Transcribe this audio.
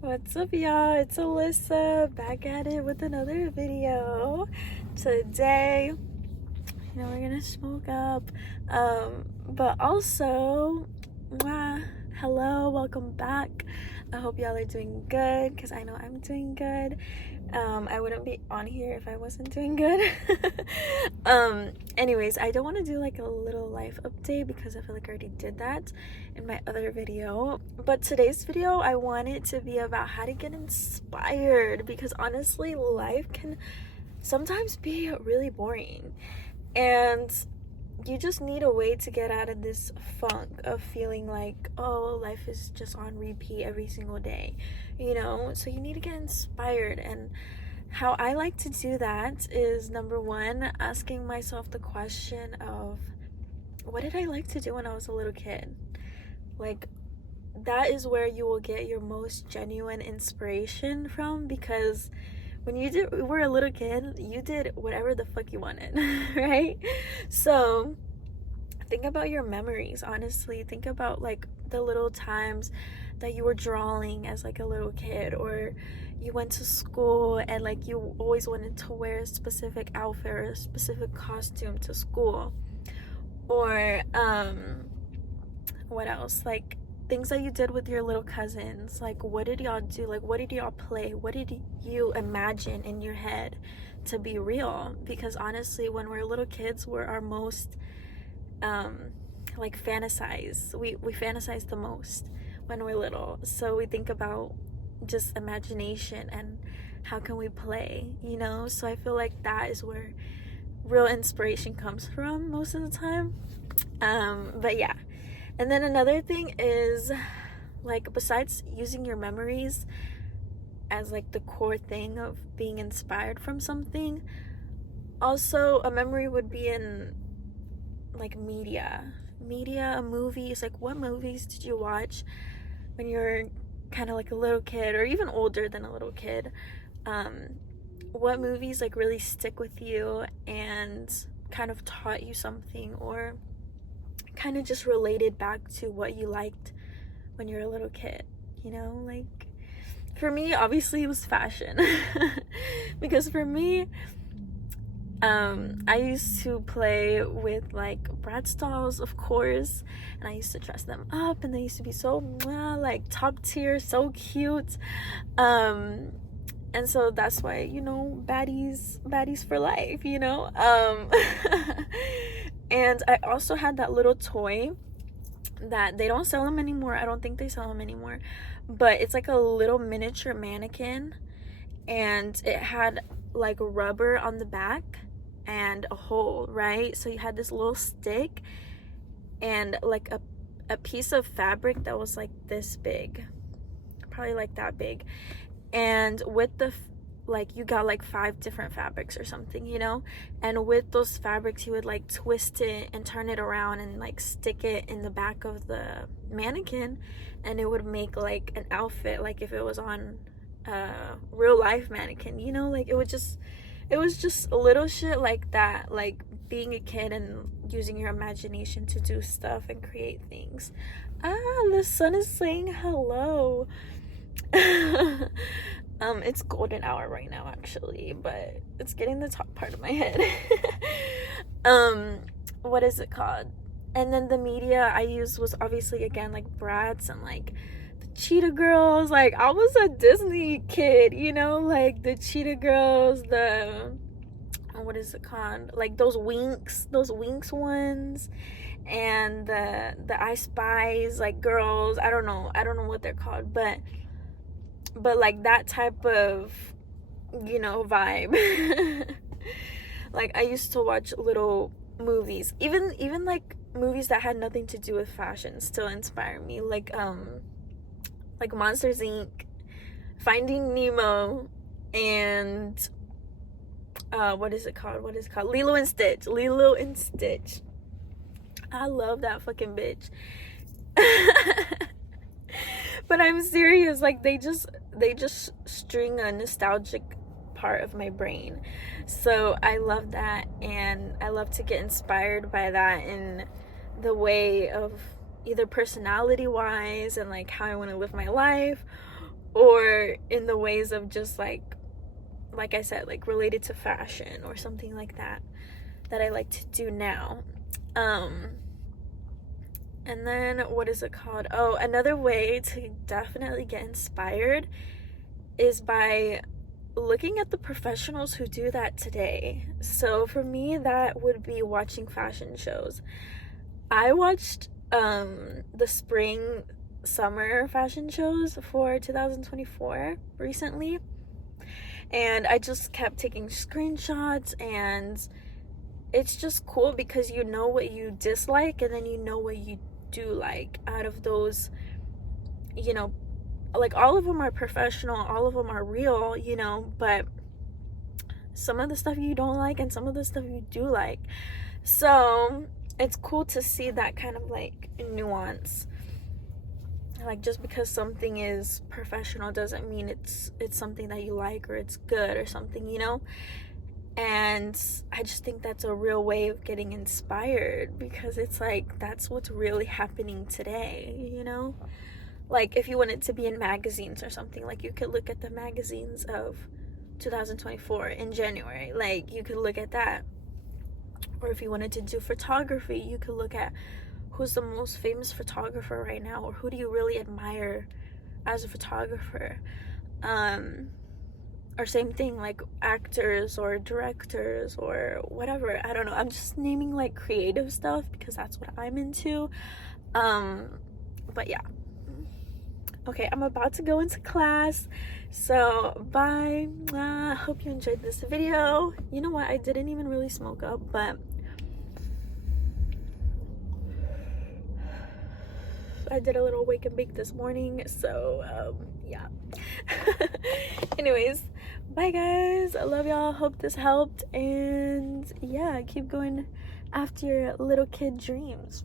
What's up, y'all? It's Alyssa back at it with another video. Today, we're gonna smoke up. But also, hello, welcome back. I hope y'all are doing good because I know I'm doing good. I wouldn't be on here if I wasn't doing good. Anyways, I don't want to do like a little life update because I feel like I already did that in my other video. But today's video, I want it to be about how to get inspired because honestly, life can sometimes be really boring. And you just need a way to get out of this funk of feeling like, oh, life is just on repeat every single day, so you need to get inspired. And how I like to do that is, number one, asking myself the question of, what did I like to do when I was a little kid? Like, that is where you will get your most genuine inspiration from, because when you were a little kid, you did whatever the fuck you wanted, right? So think about your memories. Honestly, think about like the little times that you were drawing as like a little kid, or you went to school and like you always wanted to wear a specific outfit or a specific costume to school. Or what else? Like things that you did with your little cousins. Like, what did y'all do? Like, what did y'all play? What did you imagine in your head to be real? Because honestly, when we're little kids, we're our most like fantasize. We fantasize the most when we're little. So we think about just imagination and how can we play, So I feel like that is where real inspiration comes from most of the time. But yeah. And then another thing is, like, besides using your memories as like the core thing of being inspired from something, also a memory would be in like media, movies. Like, what movies did you watch when you're kind of like a little kid, or even older than a little kid? What movies like really stick with you and kind of taught you something, or kind of just related back to what you liked when you're a little kid? Like, for me, obviously it was fashion. Because for me, I used to play with like Bratz dolls, of course, and I used to dress them up, and they used to be so like top tier, so cute. And so that's why, baddies for life, And I also had that little toy that they don't sell them anymore. I don't think they sell them anymore, but it's like a little miniature mannequin, and it had like rubber on the back and a hole, right? So you had this little stick and like a piece of fabric that was like this big, probably like that big, and with the like, you got like 5 different fabrics or something, and with those fabrics you would like twist it and turn it around and like stick it in the back of the mannequin, and it would make like an outfit, like if it was on a real life mannequin, like it was just little shit like that, like being a kid and using your imagination to do stuff and create things. The sun is saying hello. It's golden hour right now, actually, but it's getting the top part of my head. What is it called? And then the media I used was obviously, again, like Bratz and like the Cheetah Girls. Like, I was a Disney kid, like the Cheetah Girls, the what is it called? Like those Winx ones, and the I Spies like girls. I don't know what they're called, but like that type of vibe. Like, I used to watch little movies, even like movies that had nothing to do with fashion still inspire me, like Monsters Inc., Finding Nemo, and what is it called, Lilo and Stitch. I love that fucking bitch. But I'm serious, like they just string a nostalgic part of my brain. So I love that, and I love to get inspired by that in the way of either personality wise and like how I want to live my life, or in the ways of just like I said, like related to fashion or something like that I like to do now. And then what is it called? Oh, another way to definitely get inspired is by looking at the professionals who do that today. So for me, that would be watching fashion shows. I watched the spring summer fashion shows for 2024 recently, and I just kept taking screenshots, and it's just cool because you know what you dislike and then you know what you do like out of those, you know, like all of them are professional, all of them are real, you know, but some of the stuff you don't like and some of the stuff you do like. So it's cool to see that kind of like nuance. Like, just because something is professional doesn't mean it's something that you like or it's good or something, you know. And I just think that's a real way of getting inspired, because it's like that's what's really happening today, you know. Like, if you wanted to be in magazines or something, like you could look at the magazines of 2024 in January, like you could look at that. Or if you wanted to do photography, you could look at who's the most famous photographer right now, or who do you really admire as a photographer. Or same thing, like actors or directors or whatever. I don't know, I'm just naming like creative stuff because that's what I'm into. But yeah, okay, I'm about to go into class, so bye. Hope you enjoyed this video. You know what, I didn't even really smoke up, but I did a little wake and bake this morning, so yeah. Anyways, bye guys, I love y'all, hope this helped, and yeah, keep going after your little kid dreams.